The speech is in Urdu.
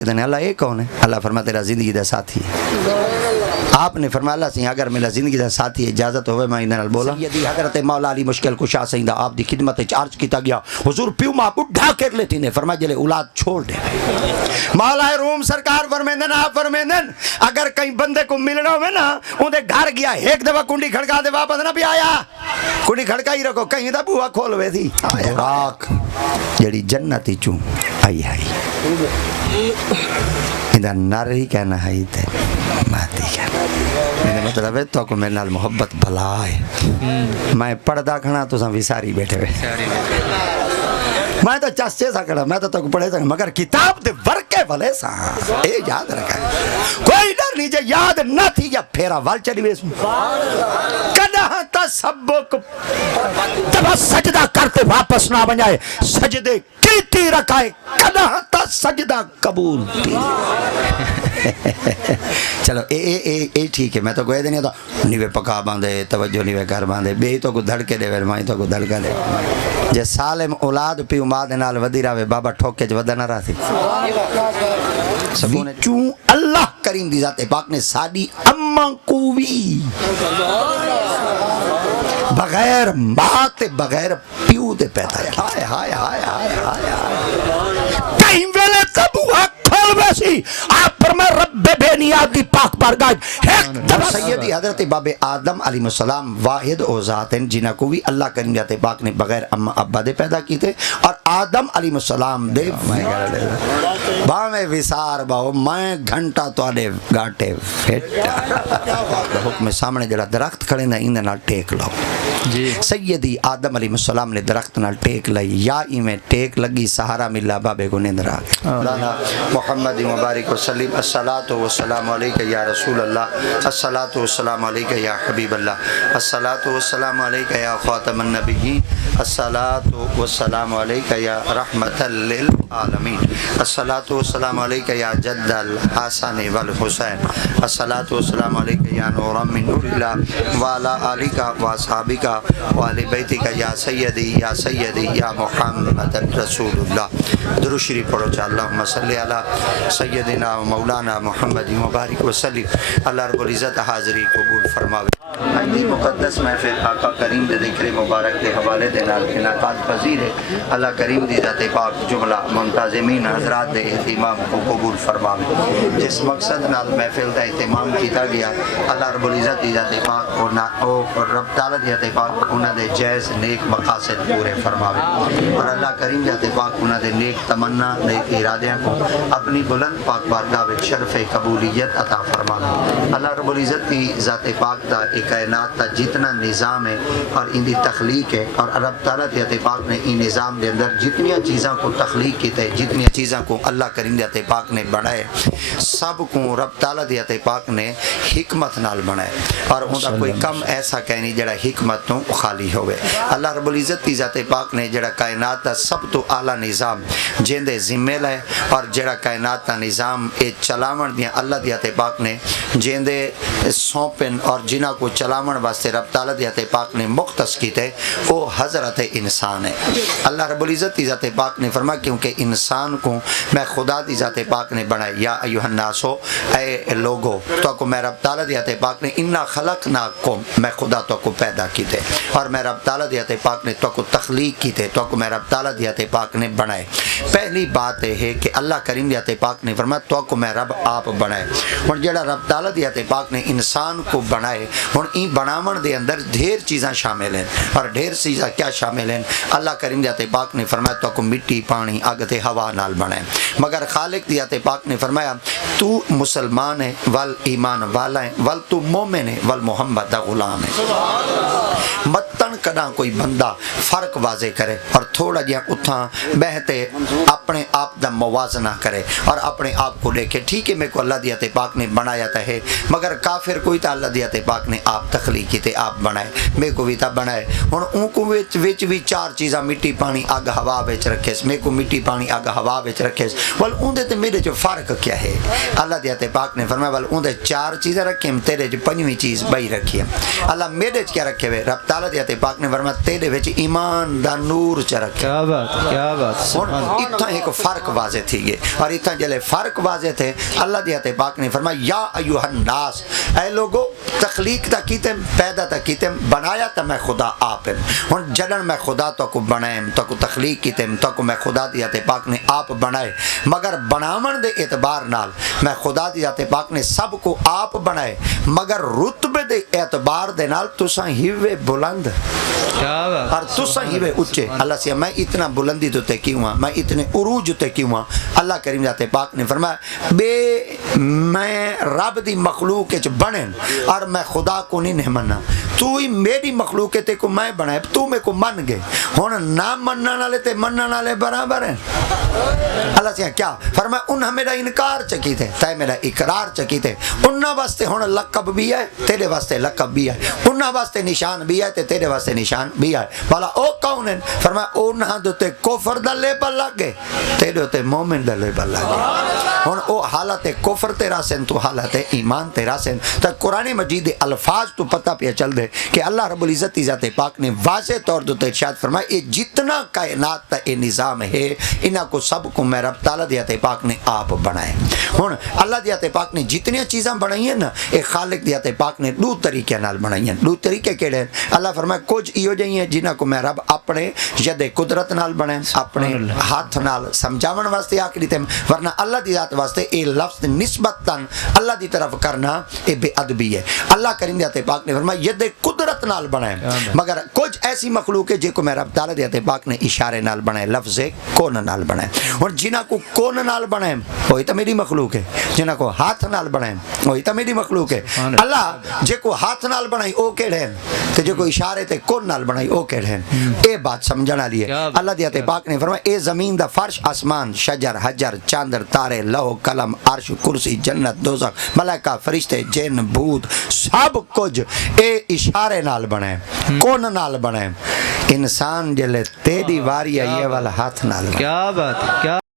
اللہ یہ کون ہے؟ اللہ فرمایا تیرا زندگی دا ساتھی ہے۔ آپ نے فرمایا اللہ سی اگر میرا زندگی دا ساتھی اجازت ہوئے میں اندر بولا سیدی حضرت مولا علی مشکل کشا سیندہ آپ دی خدمت چارج کیتا گیا حضور پیو ماں بڑھا کر لیتی نے فرمایا جلے اولاد چھوڑ دے مولا روم سرکار فرمیندن آپ فرمیندن اگر کہیں بندے کو ملنا ہوئے نا ان دے گھر گیا ایک دفعہ کنڈی کھڑکا دے واپس نہ بھی آیا کنڈی کھڑکا ہی رکھو کہیں دا بوہا کھول ہوئے تھی راک جڑی جنتی چوں آئی ادھر نر ہی کہنا ہے تے ماتی کہنا میرے مطلب ہے تو کو میرے نال محبت بھلا ہے میں پڑھدا کھنا تو سن وساری بیٹھے ہوئے میں تو چسچے سا کھڑا میں تو پڑھے سا مگر کتاب دے ورکے بھلے سا اے یاد رکھا کوئی ڈر نہیں جے یاد نہ تھی یا پھیرا وال چلی بیسوں کدہ تصبک جب سجدہ کرتے واپس نہ بنائے سجدے کیتی رکھائے کدہ سجدہ قبول تھی چلو اے ٹھیک ہے میں تو کوئی دنیا تو نیوے پکا باندھے توجہ نیوے کر باندھے بے تو کو دھڑکے دے ورمائی تو کو دھڑکا دے جے سالم اولاد پیو ماں دے نال ودی راوے بابا ٹھوکے جو ودہ نہ رہا تھی سبونے چون اللہ کریم دی ذات پاک نے ساڑی اماں کو بھی بغیر ماں تے بغیر پیو دے پیدا کیا ہائے ہائے ہائے ہائے ہائے کہیں ویلے تبوہ کھول بیسی آپ پر میں رب بے نیاد دی پاک بارگاہ ایک دفعہ سیدی حضرت باب آدم علیہ السلام واحد او ذات ہیں جنہ کو بھی اللہ کریم ذات پاک نے بغیر اما ابا دے پیدا کی تھے اور آدم علیہ السلام دے باویں وسار باو میں گھنٹا تو آدے گاٹے پھیٹا حکم سامنے جڑا درخت کھڑے نا اندے نال ٹیک لو سیدی آدم علیہ السلام نے درخت نال ٹیک لئی یا میں ٹیک لگی سہارا ملا بابے کو نیند راگ مولانا محمد مبارک وسلم الصلاۃ والسلام علیکہ یا رسول اللہ الصلاۃ والسلام علیکہ یا حبیب اللہ الصلاۃ والسلام علیکہ یا خاتم النبیین الصلاۃ والسلام علیکہ یا رحمت للعالمین الصلاۃ والسلام علیکہ یا جد الحسن والحسین الصلاۃ والسلام علیکہ یا نور من نور اللہ وعلی آلکہ واصحابکہ وعلی بیتکہ یا سیدی یا محمد رسول اللہ درود شریف پڑھو چاہ اللہم صلی علی سیدنا و مولانا محمد مبارک وسلم اللہ رب العزت حاضری قبول فرماوے اجلی مقدس محفل آقا کریم دے ذکر مبارک دے حوالے دے نال انعقاد پذیر ہے اللہ کریم دی ذات پاک جملہ منتظمین حضرات دے اہتمام کو قبول فرماوے جس مقصد نال محفل دا اہتمام کیتا گیا اللہ رب العزت دی ذات پاک اور رب تعالی دی ذات پاک انہاں دے جائز نیک مقاصد پورے فرماوے اور اللہ کریم ذات پاک انہاں دے نیک تمنا نیک ارادیاں کو اپنی بلند پاک بارگاہ وچ شرف قبولیت عطا فرماوے اللہ رب العزت کی ذات پاک دا کائنات کا جتنا نظام ہے اور ان دی تخلیق ہے اور رب تعالیٰ ذات پاک نے ان نظام دے اندر جتنی چیزاں کو تخلیق کی تھے جتنی چیزاں کو اللہ کریم ذات پاک نے بنائے سب کو رب تعالیٰ ذات پاک نے حکمت نال بنائے اور ان کا کوئی کم ایسا کہنی جڑا حکمت تو خالی ہوئے اللہ رب العزت کی ذات پاک نے جڑا کائنات کا سب تو اعلیٰ نظام جن دے ذمے لائے اور جڑا کائنات کا نظام اے چلاون دیا اللہ ذات پاک نے جن دے سونپن اور جنہ کو چلاون واسطے رب تعالیٰ دی ذات پاک نے مختص کیتے وہ حضرت انسان ہے اللہ رب العزت دی ذات پاک نے فرمایا کیونکہ انسان کو میں خدا دی ذات پاک نے بنایا یا ایھا الناسو اے لوگو تو کو میں رب تعالیٰ دی ذات پاک نے انا خلقناکم میں خدا تو کو پیدا کیتے اور میں رب تعالیٰ دی ذات پاک نے تو کو تخلیق کیتے تو کو میں رب تعالیٰ دی ذات پاک نے بنائے پہلی بات ہے کہ اللہ کریم دی ذات پاک نے فرمایا تو کو میں رب آپ بنائے اور جڑا رب تعالیٰ دی ذات پاک نے انسان کو بنائے اور این بناون دے اندر ڈھیر چیزاں شامل ہیں اور ڈھیر چیزاں کیا شامل ہیں اللہ کریم ذات پاک نے فرمایا تو کو مٹی پانی اگ تے ہوا نال بنائے مگر خالق دی ذات پاک نے فرمایا تو مسلمان ہے ول ایمان والا ہے ول تو مومن ہے ول محمد دا غلام ہے متن کدا کوئی بندہ فرق واضح کرے اور تھوڑا جہا اتھاں بہتے اپنے آپ دا موازنہ کرے اور اپنے آپ کو دیکھے ٹھیک ہے میرے کو اللہ دی ذات پاک نے بنایا تا ہے مگر کافر کوئی تا اللہ دی ذات پاک نے آپ تخلیق کیتے آپ بنائے میں کو بھی تا بنائے ہن ان کو وچ بھی چار چیزاں مٹی پانی اگ ہوا وچ رکھے میں کو مٹی پانی اگ ہوا وچ رکھے ول اون دے تے میرے جو فرق کیا ہے اللہ دی ذات پاک نے فرمایا ول اون دے چار چیزیں رکھے تیرے جو پنجویں چیز بئی رکھی ہے اللہ میرے کیا رکھے ہوئے رب تعالیٰ دی تے پاک نے فرمایا تیرے وچ ایمان دا نور چ رکھیا. کیا بات کیا بات. ہن اتنا ایک فرق واضح تھی گئے اور اتنا جلے فرق واضح تھے اللہ دی تے پاک نے فرمایا یا ایھا الناس اے لوگو تخلیق تا کیتے پیدا تا کیتے بنایا تا میں خدا آپ ہن جدن میں خدا تو کو بنائے تو کو تخلیق کیتے تو کو میں خدا دی تے پاک نے آپ بنائے مگر بناون دے اعتبار نال میں خدا دی تے پاک نے سب کو آپ بنائے مگر رتبے دے اعتبار دے نال تساں ہیوے بلند کیا بات. اور تساں ہیوے اونچے. اللہ سے میں اتنا بلندی تے کیوں ہاں میں اتنے عروج تے کیوں ہاں. اللہ کریم ذات پاک نے فرمایا بے میں رب دی مخلوق وچ بنے اور میں خدا کو نہیں مننا تو ہی میری مخلوق تے کو میں بنائے تو میں کو من گئے ہن نہ منن والے تے منن والے برابر ہیں. اللہ سے کیا فرمایا انہاں میرا انکار چکی تھے تے میرا اقرار چکی تھے انہاں واسطے ہن لقب بھی ہے تیرے واسطے لقب بھی ہے انہاں واسطے نشان بھی ہے تے تیرے واسطے نشان بھی ہے. بھلا او کون ہیں فرمایا انہاں دے تے کفر دا لیبل لگ گئے تیرے تے مومن دا لیبل لگ گئے. ہن او حالت کفر تیرا سن تو حالت ایمان تیرا سن. تے قرآن مجید الفاظ تو پتہ پیا چل دے کہ اللہ رب العزت ذات پاک نے واضح طور تے ارشاد فرمایا یہ جتنا کائنات کا یہ نظام ہے انہاں کو سب کو میں رب تعالیٰ ذات پاک نے آپ بنائے. ہن اللہ ذات پاک نے جتنی چیزاں بنائی ہیں نا یہ خالق ذات پاک نے دو طریقے نال بنائی ہیں. دو طریقے کیڑے ہیں اللہ فرمایا کچھ ایو جہی ہیں جنہاں کو میں رب اپنے ید قدرت نال بنائے اپنے ہاتھ نال سمجھاون واسطے آکھ دیتے ورنہ اللہ دی ذات واسطے یہ لفظ نسبتاً اللہ دی طرف کرنا یہ بے ادبی ہے. اللہ کریم ذات پاک نے فرمایا ید قدرت نال بنائے مگر کچھ ایسی مخلوق ہے جے کو میں رب تعالیٰ ذات پاک نے اشارے نال بنائے لفظ کون نال بنائے. اور جنہاں کو کون نال بنائے وہی تو میری مخلوق ہے جنہاں کو ہاتھ نال بنائے وہی تو میری مخلوق ہے. اللہ جے کو ہاتھ نال بنائی او کیڑے ہیں تے جے کو اشارے تے کون نال بنائی او کیڑے ہیں. اے بات سمجھنا لیے اللہ دی ذات پاک نے فرمایا اے زمین دا فرش آسمان شجر حجر چاندر تارے لوح قلم عرش کرسی جنت دوزخ ملائکہ فرشتے جن بھوت سب کچھ اے اشارے نال بنائے کون نال بنائے. انسان جلے تیری واری آئی ہے والا ہاتھ نال بنائے. کیا بات کیا